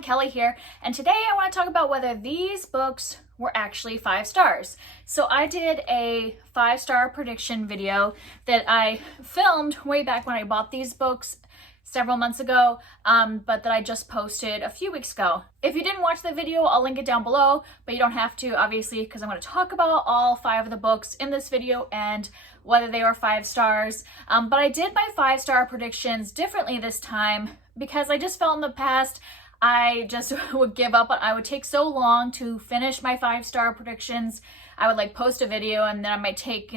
everyone, Kelly here, and today I want to talk about whether these books were actually 5 stars. So I did a 5-star prediction video that I filmed way back when I bought these books several months ago, but that I just posted a few weeks ago. If you didn't watch the video, I'll link it down below, but you don't have to, obviously, because I'm going to talk about all 5 of the books in this video and whether they were 5 stars. But I did my 5-star predictions differently this time because I just felt in the past I just would give up. I would take so long to finish my 5-star predictions. I would like post a video and then I might take,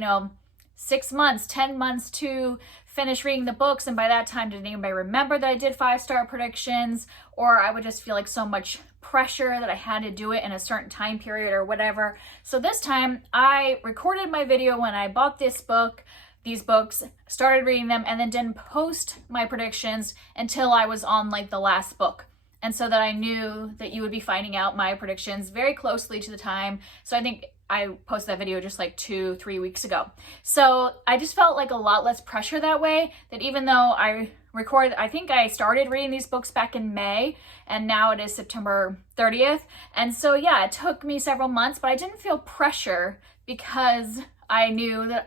6 months, 10 months to finish reading the books, and by that time didn't anybody remember that I did 5-star predictions, or I would just feel like so much pressure that I had to do it in a certain time period or whatever. So this time I recorded my video when I bought these books, started reading them, and then didn't post my predictions until I was on like the last book. And so that I knew that you would be finding out my predictions very closely to the time. So I think I posted that video just like 2-3 weeks ago. So I just felt like a lot less pressure that way, that even though I think I started reading these books back in May, and now it is September 30th. And so yeah, it took me several months, but I didn't feel pressure because I knew that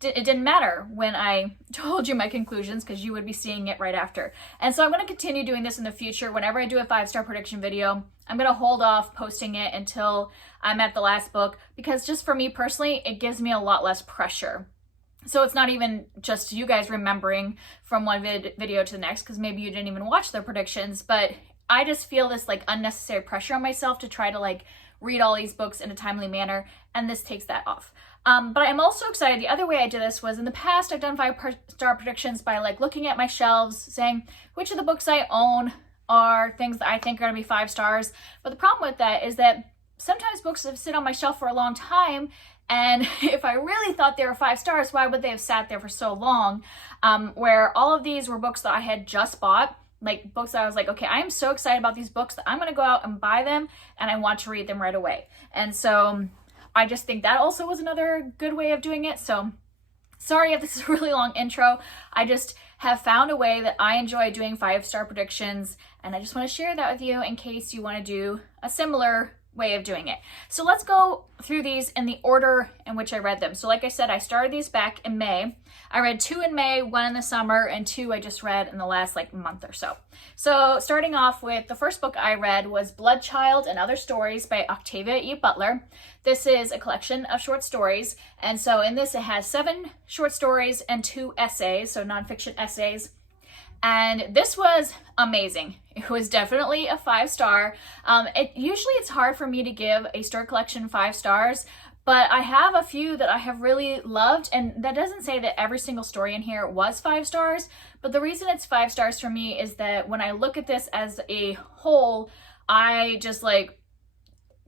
it didn't matter when I told you my conclusions, because you would be seeing it right after. And so I'm going to continue doing this in the future. Whenever I do a 5-star prediction video, I'm going to hold off posting it until I'm at the last book, because just for me personally, it gives me a lot less pressure. So it's not even just you guys remembering from one video to the next, because maybe you didn't even watch the predictions, but I just feel this like unnecessary pressure on myself to try to like read all these books in a timely manner, and this takes that off. But I'm also excited. The other way I did this was in the past, I've done 5-star predictions by like looking at my shelves, saying which of the books I own are things that I think are going to be 5 stars. But the problem with that is that sometimes books have sit on my shelf for a long time, and if I really thought they were 5 stars, why would they have sat there for so long? Where all of these were books that I had just bought, like books that I was like, okay, I am so excited about these books that I'm going to go out and buy them, and I want to read them right away. And so I just think that also was another good way of doing it. So sorry if this is a really long intro. I just have found a way that I enjoy doing 5-star predictions, and I just want to share that with you in case you want to do a similar way of doing it. So let's go through these in the order in which I read them. So like I said, I started these back in May. I read 2 in May, 1 in the summer, and 2 I just read in the last like month or so. So starting off with the first book I read was Blood Child and Other Stories by Octavia E. Butler. This is a collection of short stories, and so in this it has 7 short stories and 2 essays, so nonfiction essays. And this was amazing. It was definitely a 5-star. Usually it's hard for me to give a story collection 5 stars, but I have a few that I have really loved, and that doesn't say that every single story in here was 5 stars, but the reason it's 5 stars for me is that when I look at this as a whole, I just like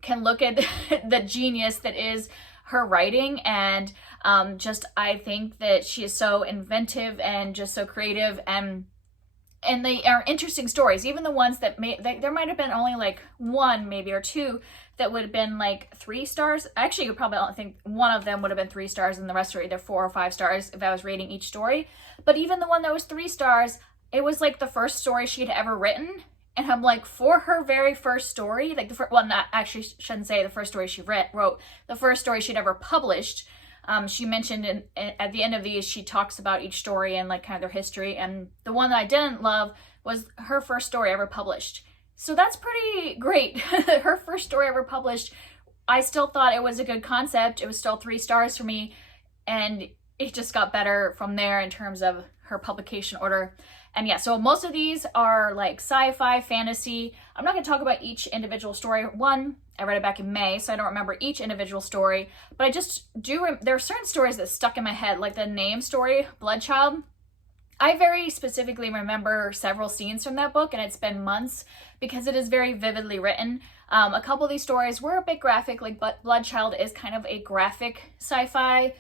can look at the genius that is her writing, and I think that she is so inventive and just so creative, and they are interesting stories. Even the ones that there might have been only like 1 maybe or 2 that would have been like 3 stars. Actually, you probably don't think one of them would have been 3 stars and the rest are either 4 or 5 stars if I was rating each story. But even the one that was 3 stars, it was like the first story she had ever written. And I'm like, for her very first story, like shouldn't say the first story she wrote, the first story she'd ever published. She mentioned at the end of these, she talks about each story and like kind of their history. And the one that I didn't love was her first story ever published. So that's pretty great. Her first story ever published, I still thought it was a good concept. It was still 3 stars for me. And it just got better from there in terms of her publication order. And yeah, so most of these are like sci-fi, fantasy. I'm not going to talk about each individual story. One, I read it back in May, so I don't remember each individual story, but I just do, there are certain stories that stuck in my head, like the name story, Blood Child. I very specifically remember several scenes from that book, and it's been months because it is very vividly written. A couple of these stories were a bit graphic, like Blood Child is kind of a graphic sci-fi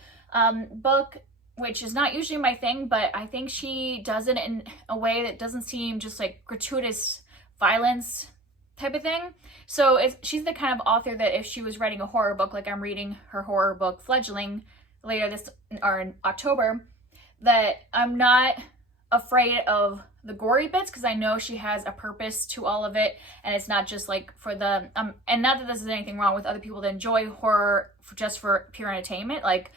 book, which is not usually my thing, but I think she does it in a way that doesn't seem just like gratuitous violence type of thing. So she's the kind of author that if she was writing a horror book, like I'm reading her horror book Fledgling later in October, that I'm not afraid of the gory bits, because I know she has a purpose to all of it, and it's not just like for the and not that this is anything wrong with other people that enjoy horror just for pure entertainment. Like,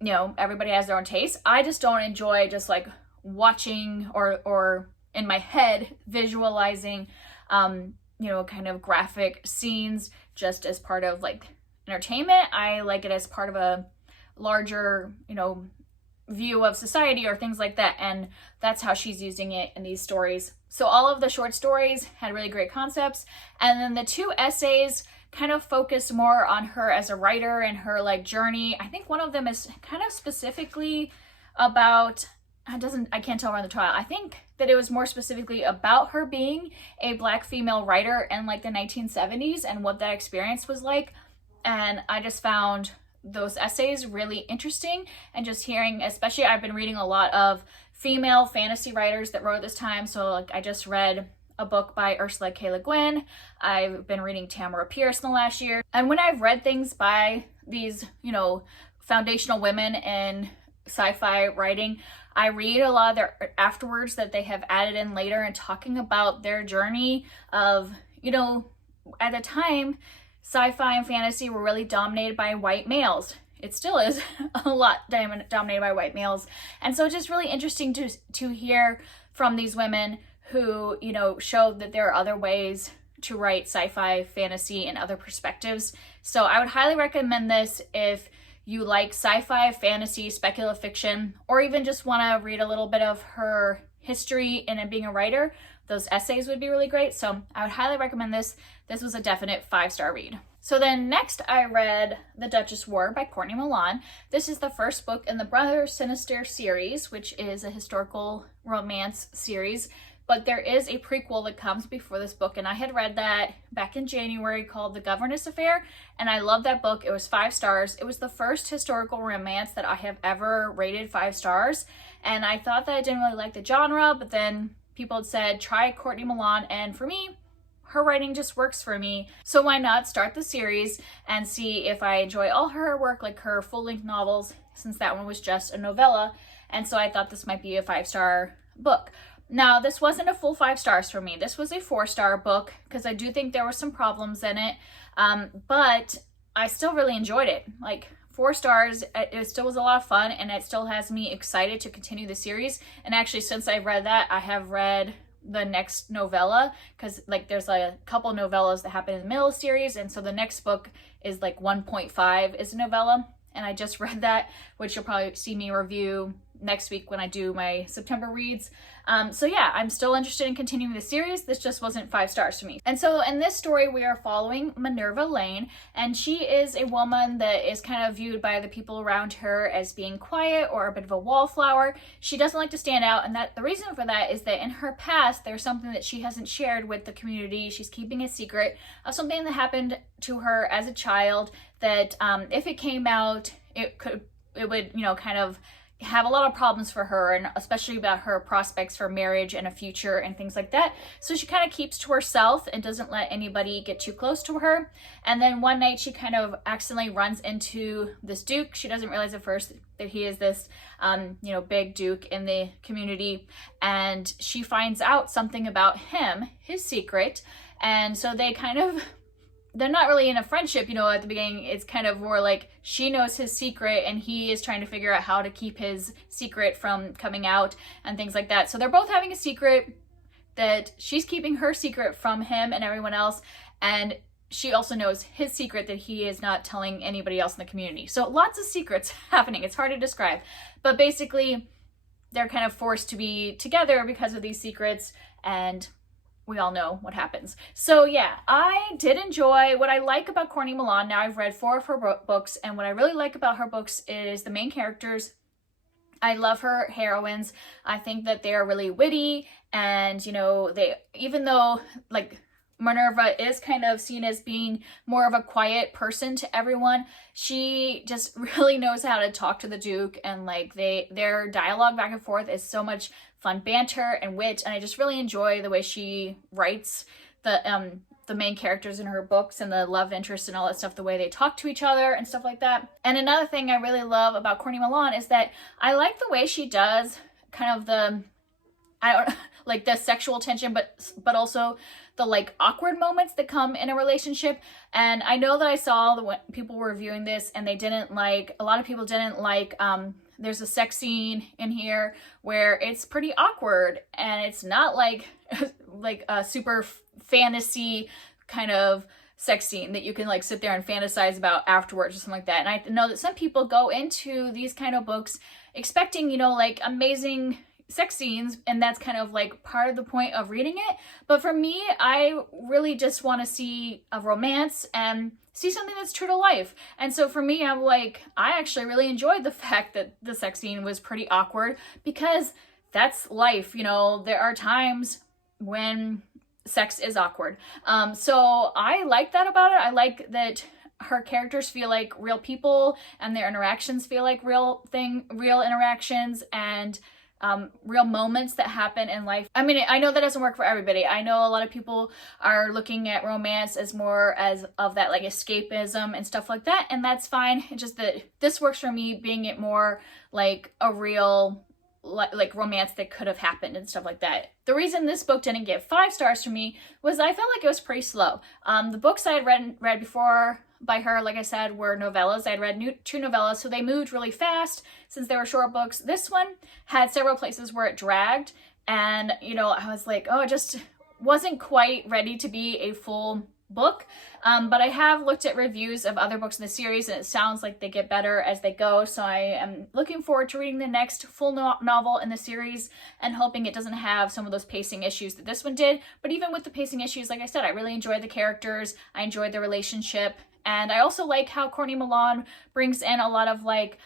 you know, everybody has their own taste. I just don't enjoy just like watching or in my head visualizing you know, kind of graphic scenes just as part of like entertainment. I like it as part of a larger, you know, view of society or things like that, and that's how she's using it in these stories. So all of the short stories had really great concepts, and then the 2 essays kind of focus more on her as a writer and her like journey. I think one of them is kind of specifically about, I can't tell around the trial. I think that it was more specifically about her being a Black female writer in like the 1970s and what that experience was like. And I just found those essays really interesting, and just hearing, especially I've been reading a lot of female fantasy writers that wrote this time. So like I just read a book by Ursula K. Le Guin. I've been reading Tamara Pierce in the last year. And when I've read things by these, you know, foundational women in sci-fi writing, I read a lot of their afterwards that they have added in later and talking about their journey of, you know, at the time, sci-fi and fantasy were really dominated by white males. It still is a lot dominated by white males. And so it's just really interesting to hear from these women who, you know, show that there are other ways to write sci-fi, fantasy, and other perspectives. So I would highly recommend this if you like sci-fi, fantasy, speculative fiction, or even just want to read a little bit of her history in being a writer. Those essays would be really great. So I would highly recommend this. This was a definite 5-star read. So then next I read The Duchess War by Courtney Milan. This is the first book in the Brother Sinister series, which is a historical romance series. But there is a prequel that comes before this book, and I had read that back in January, called The Governess Affair, and I loved that book. It was 5 stars. It was the first historical romance that I have ever rated 5 stars, and I thought that I didn't really like the genre, but then people had said, try Courtney Milan, and for me, her writing just works for me. So why not start the series and see if I enjoy all her work, like her full-length novels, since that one was just a novella, and so I thought this might be a 5-star book. Now, this wasn't a full 5 stars for me. This was a 4-star book because I do think there were some problems in it, but I still really enjoyed it. Like, 4 stars, it still was a lot of fun, and it still has me excited to continue the series. And actually, since I've read that, I have read the next novella, because like there's a couple novellas that happen in the middle of the series, and so the next book is like 1.5 is a novella, and I just read that, which you'll probably see me review next week when I do my September reads. So yeah, I'm still interested in continuing the series. This just wasn't 5 stars for me. And so in this story, we are following Minerva Lane, and she is a woman that is kind of viewed by the people around her as being quiet or a bit of a wallflower. She doesn't like to stand out, and that the reason for that is that in her past, there's something that she hasn't shared with the community. She's keeping a secret of something that happened to her as a child that if it came out, it would, you know, kind of have a lot of problems for her, and especially about her prospects for marriage and a future and things like that. So she kind of keeps to herself and doesn't let anybody get too close to her. And then one night she kind of accidentally runs into this duke. She doesn't realize at first that he is this, you know, big duke in the community. And she finds out something about him, his secret. And so they kind of, they're not really in a friendship, you know, at the beginning. It's kind of more like she knows his secret and he is trying to figure out how to keep his secret from coming out and things like that. So they're both having a secret that she's keeping her secret from him and everyone else. And she also knows his secret that he is not telling anybody else in the community. So lots of secrets happening. It's hard to describe. But basically, they're kind of forced to be together because of these secrets, and we all know what happens. So yeah, I did enjoy. What I like about Courtney Milan, now I've read 4 of her books, and what I really like about her books is the main characters. I love her heroines. I think that they are really witty, and you know, they, even though like Minerva is kind of seen as being more of a quiet person to everyone, she just really knows how to talk to the Duke, and like their dialogue back and forth is so much fun banter and wit, and I just really enjoy the way she writes the main characters in her books and the love interest and all that stuff, the way they talk to each other and stuff like that. And another thing I really love about Courtney Milan is that I like the way she does kind of the I don't like the sexual tension, but also the like awkward moments that come in a relationship. And I know that I saw the people were reviewing this and they didn't like, a lot of people didn't like, there's a sex scene in here where it's pretty awkward and it's not like like a super fantasy kind of sex scene that you can like sit there and fantasize about afterwards or something like that. And I know that some people go into these kind of books expecting, you know, like amazing sex scenes, and that's kind of like part of the point of reading it. But for me, I really just want to see a romance and see something that's true to life. And so for me, I'm like, I actually really enjoyed the fact that the sex scene was pretty awkward, because that's life. You know, there are times when sex is awkward. So I like that about it. I like that her characters feel like real people and their interactions feel like real interactions and real moments that happen in life. I mean, I know that doesn't work for everybody. I know a lot of people are looking at romance as more as of that like escapism and stuff like that, and that's fine. It's just that this works for me, being it more like a real like romance that could have happened and stuff like that. The reason this book didn't get 5 stars for me was I felt like it was pretty slow. The books I had read before by her, like I said, were novellas. I had read 2 novellas, so they moved really fast since they were short books. This one had several places where it dragged, and you know, I was like, oh, it just wasn't quite ready to be a full book. But I have looked at reviews of other books in the series, and it sounds like they get better as they go, so I am looking forward to reading the next full novel in the series and hoping it doesn't have some of those pacing issues that this one did. But even with the pacing issues, like I said, I really enjoyed the characters, I enjoyed the relationship, and I also like how Courtney Milan brings in a lot of like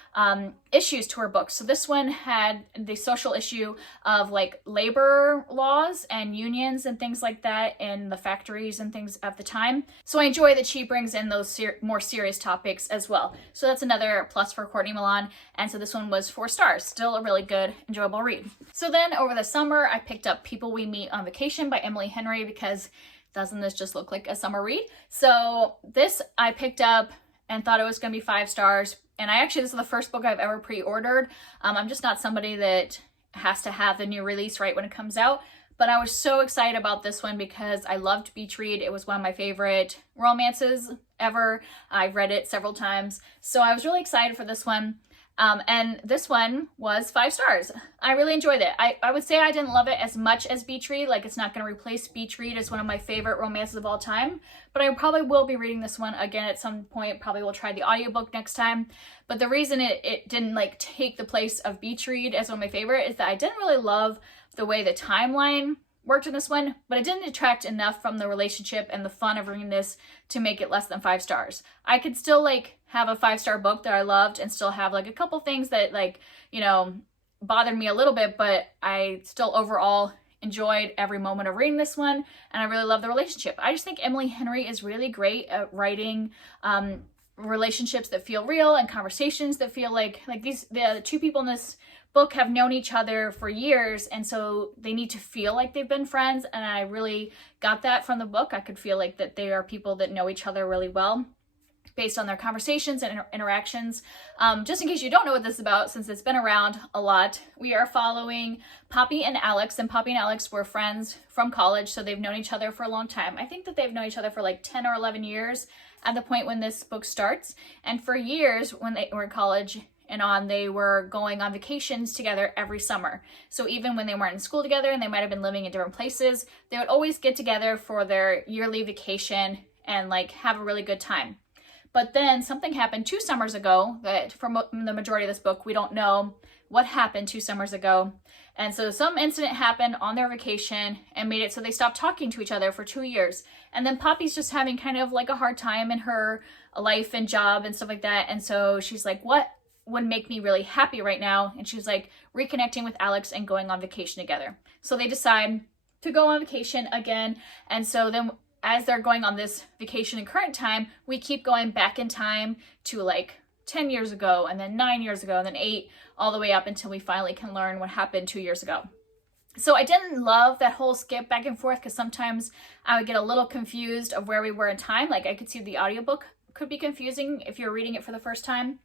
issues to her books. So this one had the social issue of like labor laws and unions and things like that in the factories and things at the time. So I enjoy that she brings in those more serious topics as well. So that's another plus for Courtney Milan. And so this one was 4 stars. Still a really good, enjoyable read. So then over the summer, I picked up People We Meet on Vacation by Emily Henry, because doesn't this just look like a summer read? So this I picked up and thought it was going to be 5 stars. And this is the first book I've ever pre-ordered. I'm just not somebody that has to have the new release right when it comes out. But I was so excited about this one because I loved Beach Read. It was one of my favorite romances ever. I've read it several times. So I was really excited for this one. And this one was 5 stars. I really enjoyed it. I would say I didn't love it as much as Beach Read. Like, it's not going to replace Beach Read as one of my favorite romances of all time. But I probably will be reading this one again at some point. Probably will try the audiobook next time. But the reason it didn't like take the place of Beach Read as one of my favorite is that I didn't really love the way the timeline worked in this one, but it didn't detract enough from the relationship and the fun of reading this to make it less than 5 stars. I could still like have a 5-star book that I loved and still have like a couple things that like, you know, bothered me a little bit, but I still overall enjoyed every moment of reading this one, and I really love the relationship. I just think Emily Henry is really great at writing relationships that feel real and conversations that feel like the 2 people in this book have known each other for years, and so they need to feel like they've been friends, and I really got that from the book. I could feel like that they are people that know each other really well based on their conversations and interactions. Just in case you don't know what this is about, since it's been around a lot, we are following Poppy and Alex, and Poppy and Alex were friends from college, so they've known each other for a long time. I think that they've known each other for like 10 or 11 years at the point when this book starts, and for years when they were in college and on, they were going on vacations together every summer. So even when they weren't in school together and they might have been living in different places, they would always get together for their yearly vacation and like have a really good time. But then something happened 2 summers ago that for the majority of this book, we don't know what happened 2 summers ago. And so some incident happened on their vacation and made it so they stopped talking to each other for 2 years. And then Poppy's just having kind of like a hard time in her life and job and stuff like that. And so she's like, what would make me really happy right now? And she's like, reconnecting with Alex and going on vacation together. So they decide to go on vacation again. And so then as they're going on this vacation in current time, we keep going back in time to like 10 years ago, and then 9 years ago, and then 8, all the way up until we finally can learn what happened 2 years ago. So I didn't love that whole skip back and forth, because sometimes I would get a little confused of where we were in time. Like, I could see the audiobook could be confusing if you're reading it for the first time.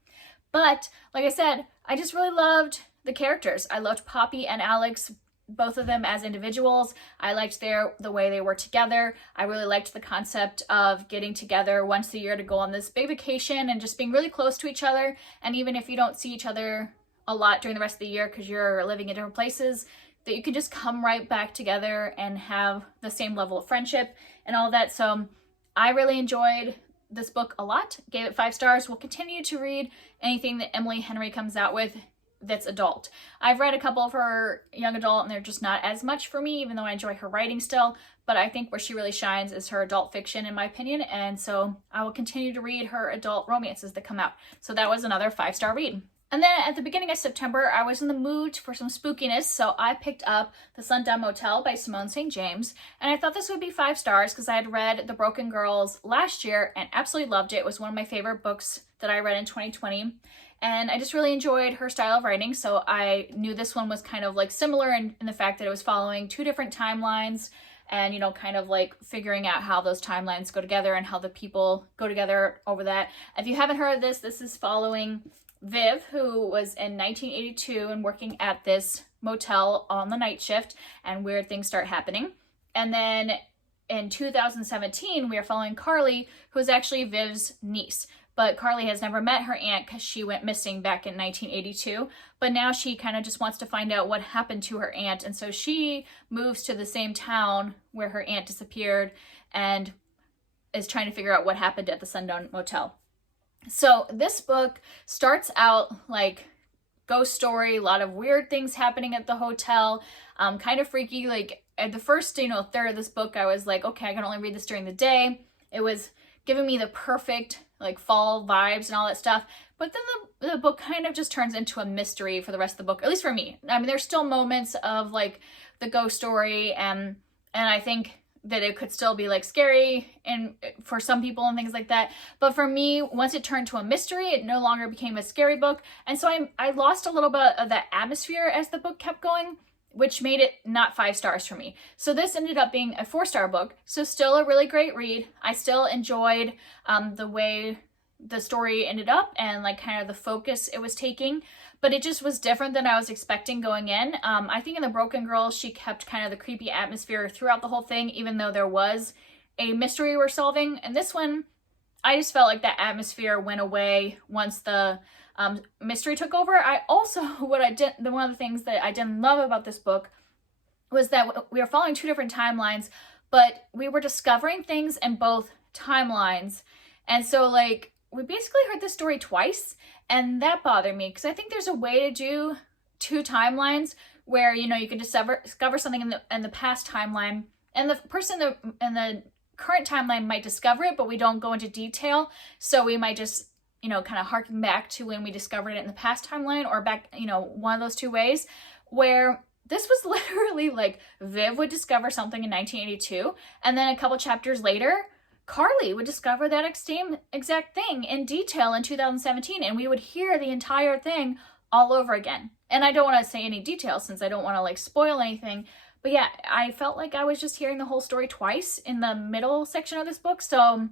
But like I said, I just really loved the characters. I loved Poppy and Alex both of them as individuals. I liked the way they were together. I really liked the concept of getting together once a year to go on this big vacation and just being really close to each other. And even if you don't see each other a lot during the rest of the year because you're living in different places, that you can just come right back together and have the same level of friendship and all that. So I really enjoyed this book a lot, gave it 5 stars. We'll continue to read anything that Emily Henry comes out with that's adult. I've read a couple of her young adult and they're just not as much for me, even though I enjoy her writing still. But I think where she really shines is her adult fiction, in my opinion. And so I will continue to read her adult romances that come out. So that was another 5-star read. And then at the beginning of September, I was in the mood for some spookiness, so I picked up The Sundown Motel by Simone St. James, and I thought this would be 5 stars because I had read The Broken Girls last year and absolutely loved it. It was one of my favorite books that I read in 2020, and I just really enjoyed her style of writing, so I knew this one was kind of like similar in the fact that it was following 2 different timelines and, you know, kind of like figuring out how those timelines go together and how the people go together over that. If you haven't heard of this, this is following Viv, who was in 1982 and working at this motel on the night shift, and weird things start happening. And then in 2017, we are following Carly, who is actually Viv's niece. But Carly has never met her aunt because she went missing back in 1982. But now she kind of just wants to find out what happened to her aunt. And so she moves to the same town where her aunt disappeared and is trying to figure out what happened at the Sundown Motel. So this book starts out like ghost story, a lot of weird things happening at the hotel, kind of freaky. Like at the first, third of this book, I was like, okay, I can only read this during the day. It was giving me the perfect like fall vibes and all that stuff. But then the book kind of just turns into a mystery for the rest of the book, at least for me. I mean, there's still moments of like the ghost story and I think that it could still be like scary and for some people and things like that. But for me, once it turned to a mystery, it no longer became a scary book. And so I lost a little bit of that atmosphere as the book kept going, which made it not 5 stars for me. So this ended up being a 4-star book. So still a really great read. I still enjoyed the way the story ended up and like kind of the focus it was taking, but it just was different than I was expecting going in. I think in The Broken Girls, she kept kind of the creepy atmosphere throughout the whole thing, even though there was a mystery we're solving. And this one, I just felt like that atmosphere went away once the mystery took over. I also, one of the things that I didn't love about this book was that we were following 2 different timelines, but we were discovering things in both timelines. And so like, we basically heard this story twice, and that bothered me because I think there's a way to do 2 timelines where, you can discover something in the past timeline, and the person in the current timeline might discover it, but we don't go into detail. So we might just, kind of harken back to when we discovered it in the past timeline, or back, one of those 2 ways, where this was literally like Viv would discover something in 1982, and then a couple chapters later, Carly would discover that same exact thing in detail in 2017, and we would hear the entire thing all over again. And I don't want to say any details since I don't want to like spoil anything, but yeah, I felt like I was just hearing the whole story twice in the middle section of this book, so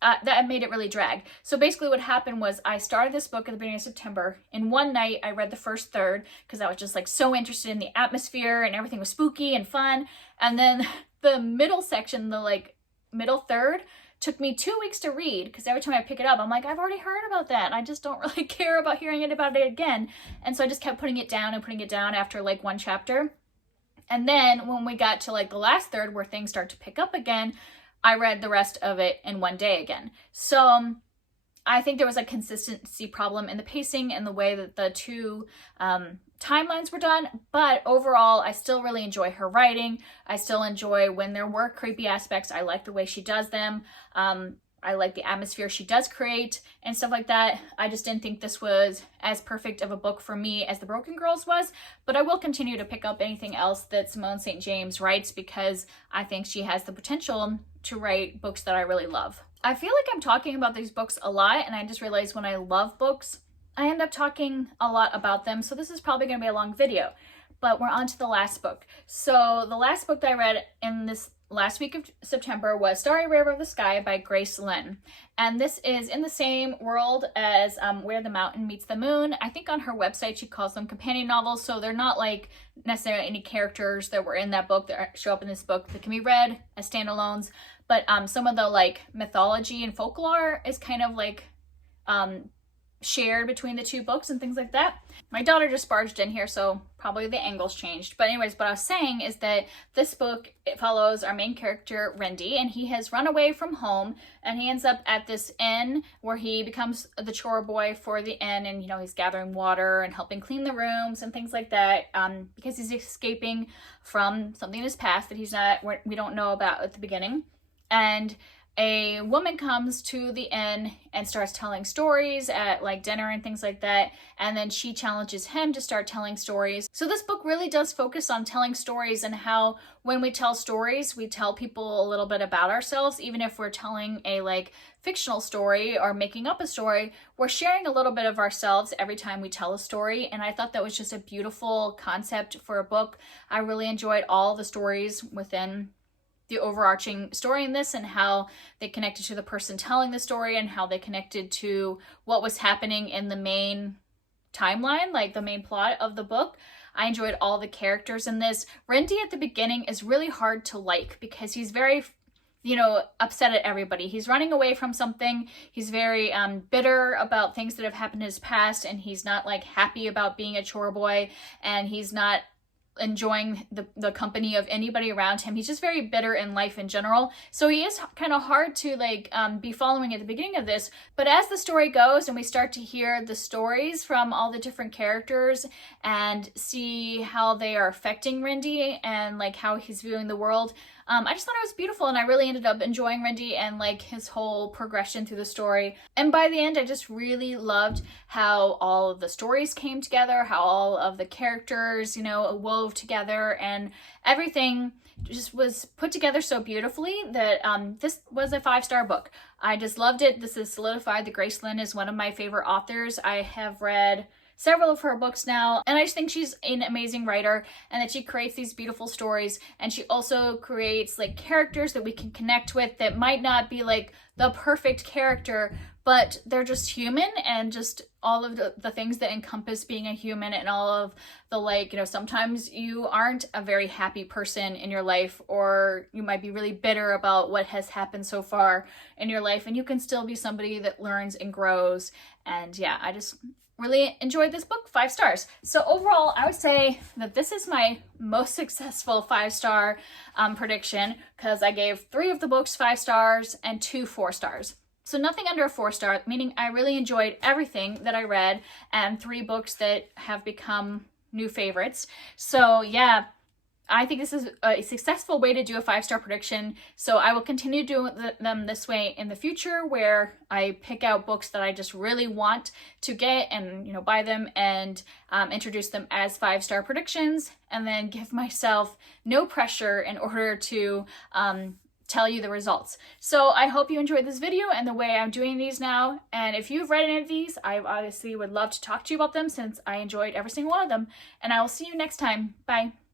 that made it really drag. So basically what happened was I started this book at the beginning of September. In one night, I read the first third because I was just like so interested in the atmosphere and everything was spooky and fun. And then the middle section, the like middle third, took me 2 weeks to read because every time I pick it up, I'm like, I've already heard about that. I just don't really care about hearing about it again. And so I just kept putting it down after like 1 chapter. And then when we got to like the last third where things start to pick up again, I read the rest of it in 1 day again. So I think there was a consistency problem in the pacing and the way that the 2 timelines were done. But overall, I still really enjoy her writing. I still enjoy when there were creepy aspects. I like the way she does them. I like the atmosphere she does create and stuff like that. I just didn't think this was as perfect of a book for me as The Broken Girls was, but I will continue to pick up anything else that Simone St. James writes because I think she has the potential to write books that I really love. I feel like I'm talking about these books a lot, and I just realized when I love books, I end up talking a lot about them, so this is probably going to be a long video. But we're on to the last book. So the last book that I read in this last week of September was Starry River of the Sky by Grace Lynn. And this is in the same world as Where the Mountain Meets the Moon. I think on her website she calls them companion novels, so they're not like necessarily any characters that were in that book that show up in this book that can be read as standalones. But some of the like mythology and folklore is kind of like shared between the two books and things like that. My daughter just barged in here, so probably the angles changed. But anyways, what I was saying is that this book, it follows our main character, Rendy, and he has run away from home, and he ends up at this inn where he becomes the chore boy for the inn, and, you know, he's gathering water and helping clean the rooms and things like that, because he's escaping from something in his past that we don't know about at the beginning. And a woman comes to the inn and starts telling stories at like dinner and things like that, and then she challenges him to start telling stories. So this book really does focus on telling stories and how when we tell stories, we tell people a little bit about ourselves. Even if we're telling a like fictional story or making up a story, we're sharing a little bit of ourselves every time we tell a story. And I thought that was just a beautiful concept for a book. I really enjoyed all the stories within the overarching story in this, and how they connected to the person telling the story, and how they connected to what was happening in the main timeline, like the main plot of the book. I enjoyed all the characters in this. Rendy at the beginning is really hard to like because he's very, you know, upset at everybody. He's running away from something. He's very bitter about things that have happened in his past, and he's not like happy about being a chore boy, and he's not enjoying the company of anybody around him. He's just very bitter in life in general. So he is kind of hard to like be following at the beginning of this. But as the story goes and we start to hear the stories from all the different characters and see how they are affecting Rendy and like how he's viewing the world, I just thought it was beautiful, and I really ended up enjoying Rendy and like his whole progression through the story. And by the end, I just really loved how all of the stories came together, how all of the characters, you know, wove together, and everything just was put together so beautifully that this was a 5-star book. I just loved it. This is solidified that Grace Lynn is one of my favorite authors. I have read several of her books now, and I just think she's an amazing writer, and that she creates these beautiful stories, and she also creates like characters that we can connect with that might not be like the perfect character, but they're just human, and just all of the things that encompass being a human, and all of the like, you know, sometimes you aren't a very happy person in your life, or you might be really bitter about what has happened so far in your life, and you can still be somebody that learns and grows. And yeah, I just really enjoyed this book. 5 stars. So overall, I would say that this is my most successful 5-star prediction, because I gave 3 of the books 5 stars and 2 4 stars. So nothing under a 4-star, meaning I really enjoyed everything that I read, and 3 books that have become new favorites. So yeah, I think this is a successful way to do a 5-star prediction. So I will continue doing them this way in the future, where I pick out books that I just really want to get and, you know, buy them and introduce them as 5-star predictions, and then give myself no pressure in order to tell you the results. So I hope you enjoyed this video and the way I'm doing these now. And if you've read any of these, I obviously would love to talk to you about them, since I enjoyed every single one of them. And I will see you next time. Bye.